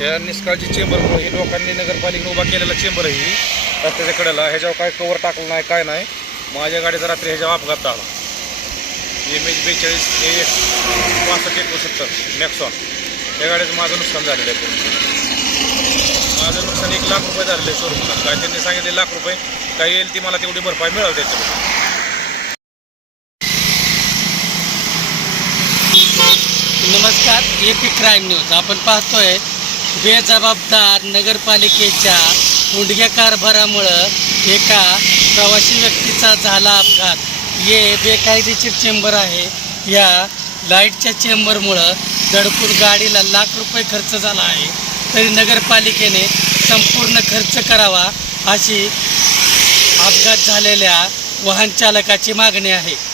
या निष्काळजी चेंबर हे लोकांनी नगरपालिकेने उभा केलेला चेंबर आहे ही. रस्त्याच्या कडेला ह्याच्यावर काय कवर टाकलं नाही काय नाही. माझ्या गाडीचा रात्री ह्याच्यावर अपघात झाला. एम एच बेचाळीस ए एस पासष्ट एकोणसत्तर मॅक्सॉन या गाडीचं माझं नुकसान झालेलं आहे. माझं नुकसान एक लाख रुपये झालेलं आहे शोरूमला काय त्यांनी सांगितले लाख रुपये. काय येईल ती मला तेवढी भरपाई मिळाली त्याच्यामध्ये. नमस्कार ए पी क्राईम न्यूज आपण पाहतोय बेजबाबदार नगरपालिकेच्या मुंडग्या कारभारामुळं एका प्रवासी व्यक्तीचा झाला अपघात. हे बेकायदेशीर चेंबर आहे. या लाईटच्या चेंबरमुळं दडपूर गाडीला लाख रुपये खर्च झाला आहे. तरी नगरपालिकेने संपूर्ण खर्च करावा अशी अपघात झालेल्या वाहन चालकाची मागणी आहे.